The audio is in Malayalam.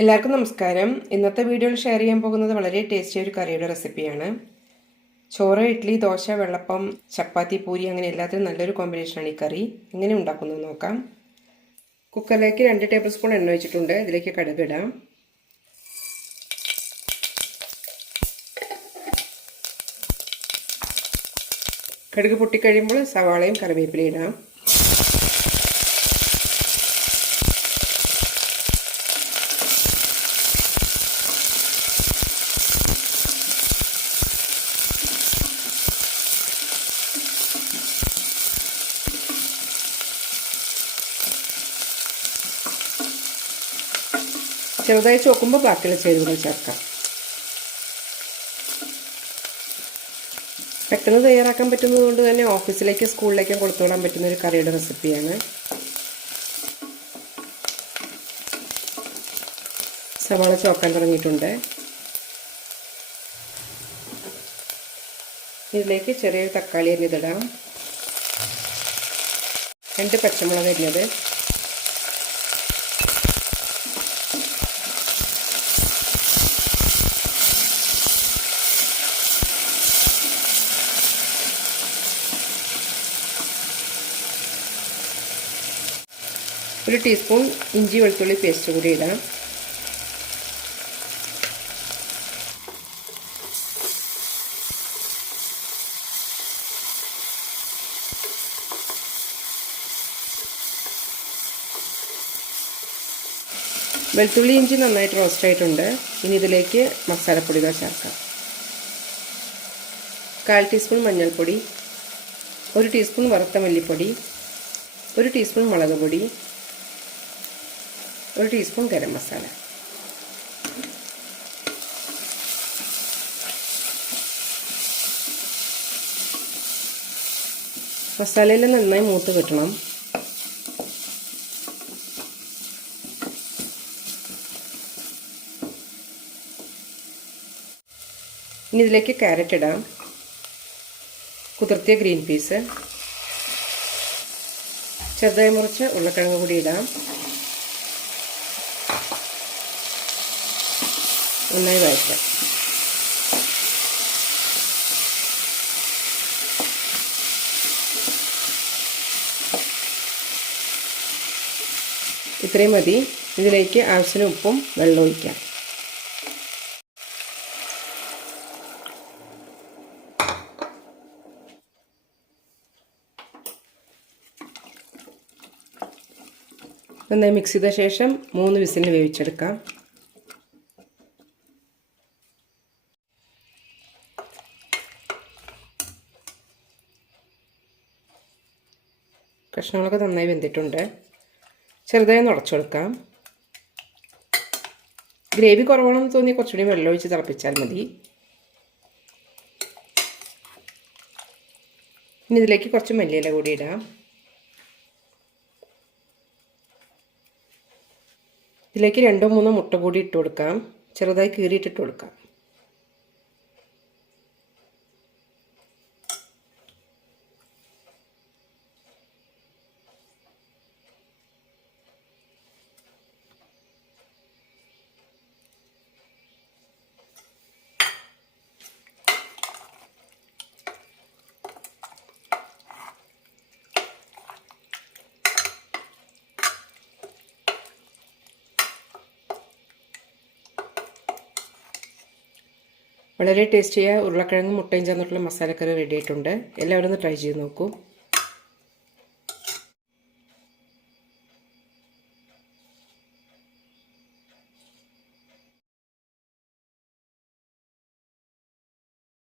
എല്ലാവർക്കും നമസ്കാരം. ഇന്നത്തെ വീഡിയോയിൽ ഷെയർ ചെയ്യാൻ പോകുന്നത് വളരെ ടേസ്റ്റി ഒരു കറിയുടെ റെസിപ്പിയാണ്. ചോറ്, ഇഡ്ഡലി, ദോശ, വെള്ളപ്പം, ചപ്പാത്തി, പൂരി അങ്ങനെ എല്ലാത്തിനും നല്ലൊരു കോമ്പിനേഷനാണ് ഈ കറി. എങ്ങനെ ഉണ്ടാക്കുന്നത് നോക്കാം. കുക്കറിലേക്ക് 2 ടേബിൾ സ്പൂൺ എണ്ണ ഒഴിച്ചിട്ടുണ്ട്. ഇതിലേക്ക് കടുക് ഇടാം. കടുക് പൊട്ടിക്കഴിയുമ്പോൾ സവാളയും കറിവേപ്പിലയും ഇടാം. ചെറുതായി ചോക്കുമ്പോൾ ബാക്കിയുള്ള ചേരുവകൾ ചേർക്കാം. പെട്ടെന്ന് തയ്യാറാക്കാൻ പറ്റുന്നതുകൊണ്ട് തന്നെ ഓഫീസിലേക്കും സ്കൂളിലേക്കും കൊടുത്തുവിടാൻ പറ്റുന്ന ഒരു കറിയുടെ റെസിപ്പിയാണ്. സവാള ചോക്കാൻ തുടങ്ങിയിട്ടുണ്ട്. ഇതിലേക്ക് ചെറിയൊരു തക്കാളി അരിഞ്ഞതിടാം. 2 പച്ചമുളക് അരിഞ്ഞത്, ഒരു ടീസ്പൂൺ ഇഞ്ചി വെളുത്തുള്ളി പേസ്റ്റ് കൂടി ഇടാം. വെളുത്തുള്ളി ഇഞ്ചി നന്നായിട്ട് റോസ്റ്റ് ആയിട്ടുണ്ട്. ഇനി ഇതിലേക്ക് മസാലപ്പൊടികൾ ചേർക്കാം. 1/4 ടീസ്പൂൺ മഞ്ഞൾപ്പൊടി, 1 ടീസ്പൂൺ വറുത്ത മല്ലിപ്പൊടി, 1 ടീസ്പൂൺ മുളക് പൊടി, 1 ടീസ്പൂൺ ഗരം മസാല. മസാലയിൽ നന്നായി മൂത്ത് കിട്ടണം. ഇനി ഇതിലേക്ക് ക്യാരറ്റ് ഇടാം, കുതിർത്തിയ ഗ്രീൻ പീസ്, ചെറുതായി മുറിച്ച് ഉരുളക്കിഴങ്ങ് കൂടി ഇടാം. നന്നായി വഴറ്റാം. ഇത്രയും മതി. ഇതിലേക്ക് ആവശ്യത്തിന് ഉപ്പും വെള്ളം ഒഴിക്കാം. നന്നായി മിക്സ് ചെയ്ത ശേഷം 3 വിസിലിന് വേവിച്ചെടുക്കാം. കഷ്ണങ്ങളൊക്കെ നന്നായി വെന്തിട്ടുണ്ട്. ചെറുതായി ഉടച്ചു കൊടുക്കാം. ഗ്രേവി കുറവാണെന്ന് തോന്നി കുറച്ചുകൂടി വെള്ളം ഒഴിച്ച് തിളപ്പിച്ചാൽ മതി. ഇനി ഇതിലേക്ക് കുറച്ച് മല്ലിയില കൂടി ഇടാം. ഇതിലേക്ക് 2-3 മുട്ട കൂടി ഇട്ട് കൊടുക്കാം. ചെറുതായി കീറിയിട്ടിട്ട് കൊടുക്കാം. വളരെ ടേസ്റ്റിയായ ഉരുളക്കിഴങ്ങും മുട്ടയും ചേർന്നിട്ടുള്ള മസാലക്കറി റെഡി ആയിട്ടുണ്ട്. എല്ലാവരും ഒന്ന് ട്രൈ ചെയ്ത് നോക്കൂ.